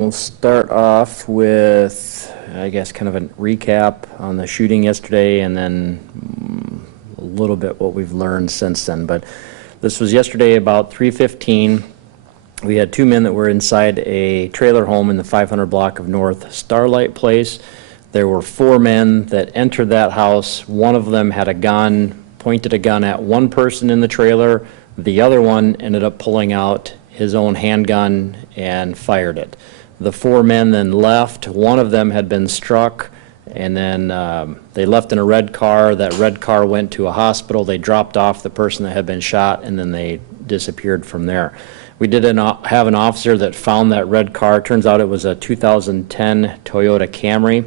We'll start off with, I guess, kind of a recap on the shooting yesterday and then a little bit what we've learned since then. But this was yesterday about 3:15. We had two men that were inside a trailer home in the 500 block of North Starlight Place. There were four men that entered that house. One of them had a gun, pointed a gun at one person in the trailer. The other one ended up pulling out his own handgun and fired it. The four men then left. One of them had been struck, and then they left in a red car. That red car went to a hospital. They dropped off the person that had been shot, and then they disappeared from there. We did have an officer that found that red car. Turns out it was a 2010 Toyota Camry,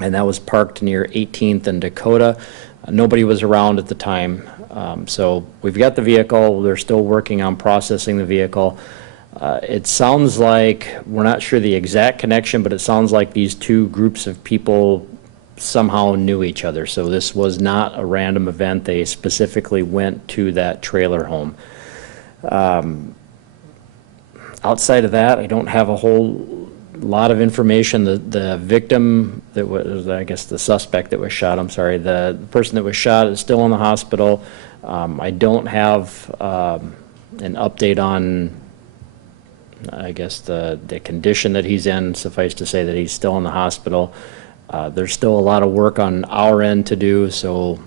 and that was parked near 18th and Dakota. Nobody was around at the time. So we've got the vehicle. They're still working on processing the vehicle. It sounds like, we're not sure the exact connection, but it sounds like these two groups of people somehow knew each other. So this was not a random event. They specifically went to that trailer home. Outside of that, I don't have a whole lot of information. The victim that was, I guess the suspect that was shot, I'm sorry, the person that was shot is still in the hospital. I don't have an update on, I guess, the condition that he's in. Suffice to say that he's still in the hospital. There's still a lot of work on our end to do, so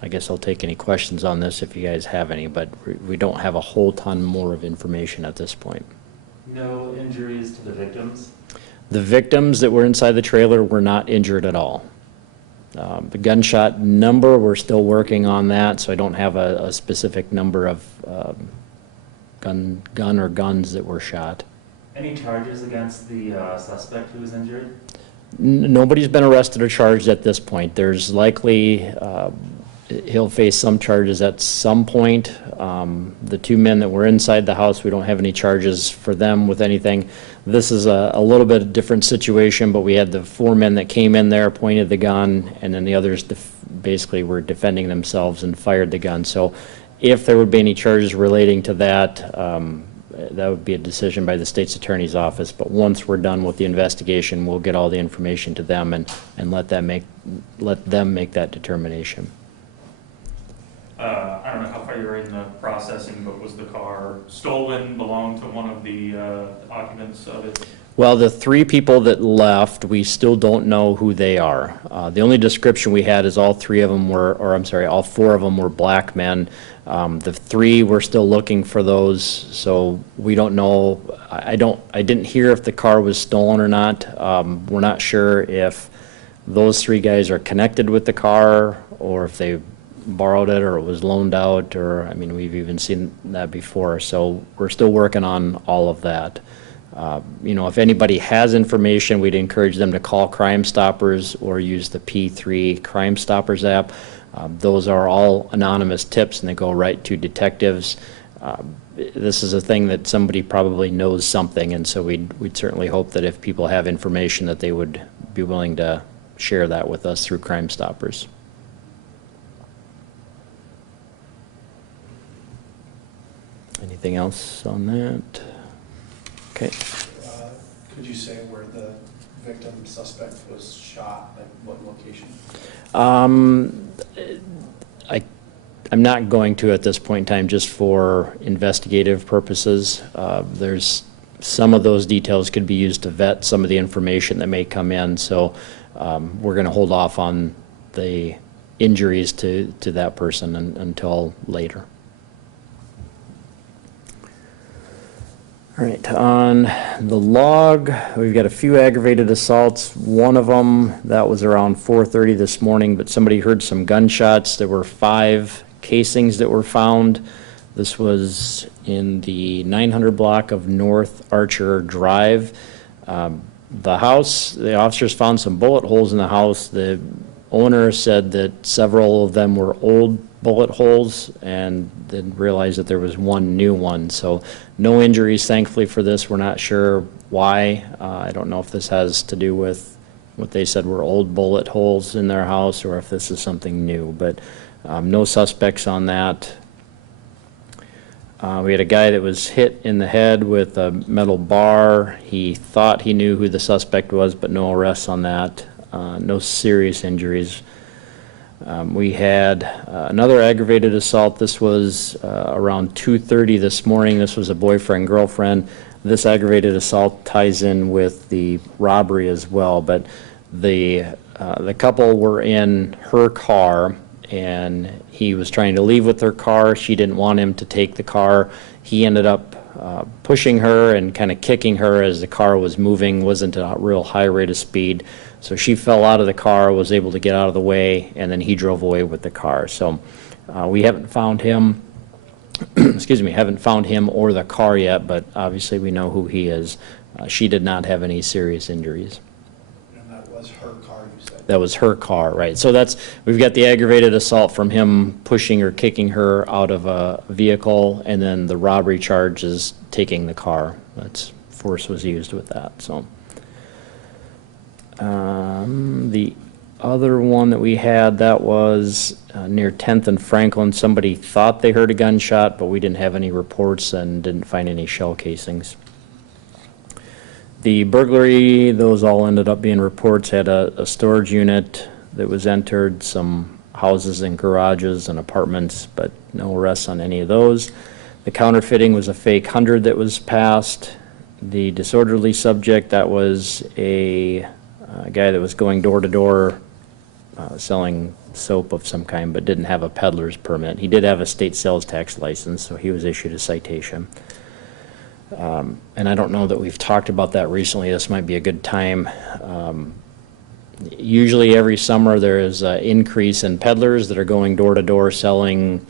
I guess I'll take any questions on this if you guys have any, but we don't have a whole ton more of information at this point. No injuries to the victims? The victims that were inside the trailer were not injured at all. The gunshot number, we're still working on that, so I don't have a specific number of gun or guns that were shot. Any charges against the suspect who was injured? Nobody's been arrested or charged at this point. There's likely he'll face some charges at some point. The two men that were inside the house, we don't have any charges for them with anything. This is a little bit different situation, but we had the four men that came in there, pointed the gun, and then the others basically were defending themselves and fired the gun. So if there would be any charges relating to that, that would be a decision by the state's attorney's office. But once we're done with the investigation, we'll get all the information to them and let them make that determination. I don't know how far you're in the processing, but was the car stolen, belonged to one of the occupants of it? Well, the three people that left, we still don't know who they are. The only description we had is all four of them were black men. The three, we're still looking for those, so we don't know. I didn't hear if the car was stolen or not. We're not sure if those three guys are connected with the car or if they borrowed it or it was loaned out, or, I mean, we've even seen that before. So we're still working on all of that. You know, if anybody has information, we'd encourage them to call Crime Stoppers or use the P3 Crime Stoppers app. Those are all anonymous tips and they go right to detectives. This is a thing that somebody probably knows something, and so we'd certainly hope that if people have information that they would be willing to share that with us through Crime Stoppers. Anything else on that? Okay. Could you say where the victim suspect was shot, like what location? I'm not going to at this point in time, just for investigative purposes. There's some of those details could be used to vet some of the information that may come in, so we're going to hold off on the injuries to that person until later. All right, on the log, we've got a few aggravated assaults. One of them, that was around 4:30 this morning, but somebody heard some gunshots. There were 5 casings that were found. This was in the 900 block of North Archer Drive. The house, the officers found some bullet holes in the house. The owner said that several of them were old bullet holes and then realized that there was one new one. So no injuries, thankfully, for this. We're not sure why. I don't know if this has to do with what they said were old bullet holes in their house or if this is something new, but no suspects on that. We had a guy that was hit in the head with a metal bar. He thought he knew who the suspect was, but no arrests on that. No serious injuries. We had another aggravated assault. This was around 2:30 this morning. This was a boyfriend-girlfriend. This aggravated assault ties in with the robbery as well, but the couple were in her car, and he was trying to leave with her car. She didn't want him to take the car. He ended up pushing her and kind of kicking her as the car was moving. Wasn't a real high rate of speed. So she fell out of the car, was able to get out of the way, and then he drove away with the car. So we haven't found him, excuse me, haven't found him or the car yet, but obviously we know who he is. She did not have any serious injuries. And that was her car, you said? That was her car, right. So we've got the aggravated assault from him pushing or kicking her out of a vehicle, and then the robbery charge is taking the car. That's force was used with that, so. The other one that we had, that was near 10th and Franklin. Somebody thought they heard a gunshot, but we didn't have any reports and didn't find any shell casings. The burglary, those all ended up being reports. Had a storage unit that was entered, some houses and garages and apartments, but no arrests on any of those. The counterfeiting was a fake 100 that was passed. The disorderly subject, that was a guy that was going door to door selling soap of some kind, but didn't have a peddler's permit. He did have a state sales tax license, so he was issued a citation. And I don't know that we've talked about that recently. This might be a good time. Usually every summer there is an increase in peddlers that are going door to door selling.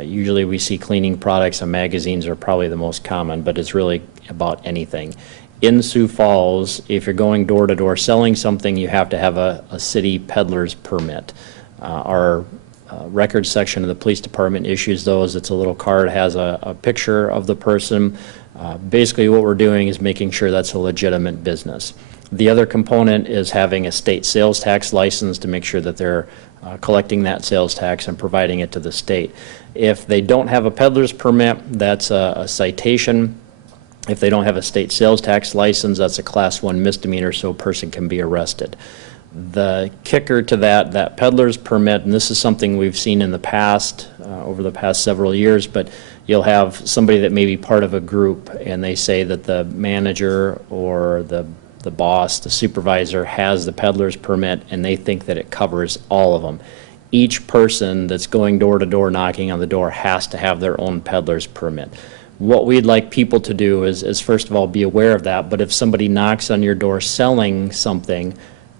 Usually we see cleaning products, and magazines are probably the most common, but it's really about anything. In Sioux Falls, if you're going door to door selling something, you have to have a city peddler's permit. Our records section of the police department issues those. It's a little card, has a picture of the person. Basically what we're doing is making sure that's a legitimate business. The other component is having a state sales tax license to make sure that they're collecting that sales tax and providing it to the state. If they don't have a peddler's permit, that's a citation. If they don't have a state sales tax license, that's a Class 1 misdemeanor, so a person can be arrested. The kicker to that peddler's permit, and this is something we've seen in the past, over the past several years, but you'll have somebody that may be part of a group, and they say that the manager or the boss, the supervisor, has the peddler's permit, and they think that it covers all of them. Each person that's going door to door knocking on the door has to have their own peddler's permit. What we'd like people to do is first of all be aware of that, but if somebody knocks on your door selling something,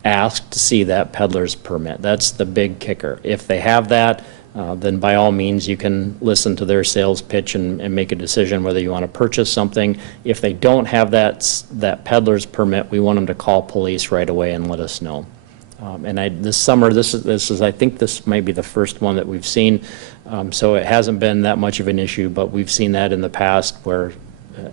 ask to see that peddler's permit. That's the big kicker. If they have that, then by all means you can listen to their sales pitch and make a decision whether you want to purchase something. If they don't have that peddler's permit, we want them to call police right away and let us know. And this summer, this is I think this might be the first one that we've seen. So it hasn't been that much of an issue, but we've seen that in the past where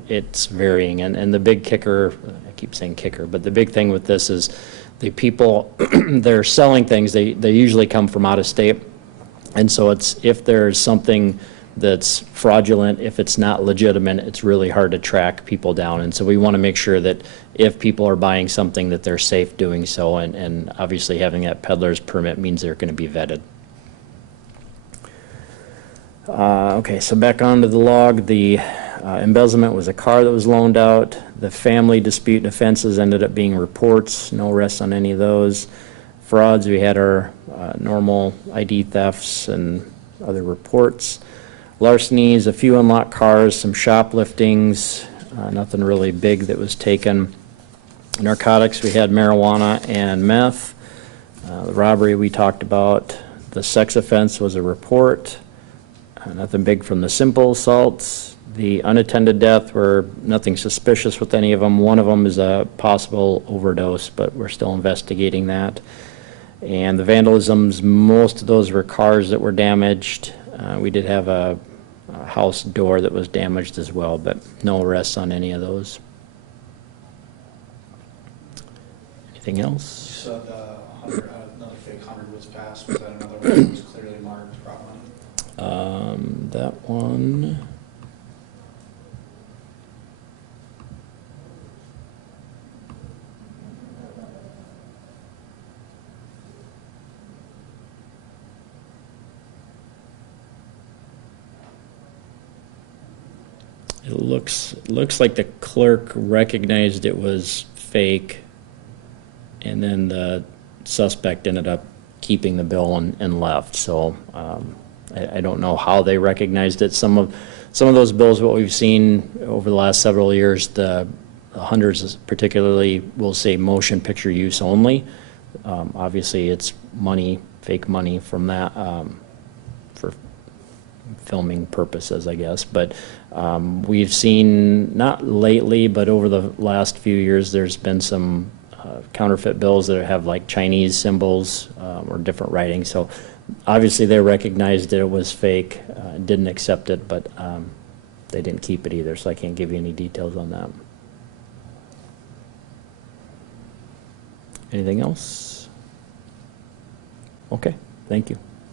it's varying. And the big kicker, I keep saying kicker, but the big thing with this is the people they're selling things, they usually come from out of state. And so it's, if there's something that's fraudulent, if it's not legitimate, it's really hard to track people down. And so we want to make sure that if people are buying something that they're safe doing so, and obviously having that peddler's permit means they're going to be vetted. Okay, so back onto the log. The embezzlement was a car that was loaned out. The family dispute and offenses ended up being reports. No arrests on any of those. Frauds, we had our normal ID thefts and other reports. Larcenies, a few unlocked cars, some shopliftings, nothing really big that was taken. Narcotics, we had marijuana and meth. The robbery we talked about. The sex offense was a report. Nothing big from the simple assaults. The unattended death were nothing suspicious with any of them. One of them is a possible overdose, but we're still investigating that. And the vandalisms, most of those were cars that were damaged. We did have a house door that was damaged as well, but no arrests on any of those. Anything else? So the 100, another fake 100 was passed. Was that another one that was clearly marked properly? That one, It looks like the clerk recognized it was fake, and then the suspect ended up keeping the bill and left. So I don't know how they recognized it. Some of those bills, what we've seen over the last several years, the hundreds particularly will say motion picture use only. Obviously, it's money, fake money from that for filming purposes, I guess. But we've seen, not lately, but over the last few years, there's been some counterfeit bills that have like Chinese symbols or different writing. So obviously they recognized that it was fake, didn't accept it, but they didn't keep it either, so I can't give you any details on that. Anything else? Okay, thank you.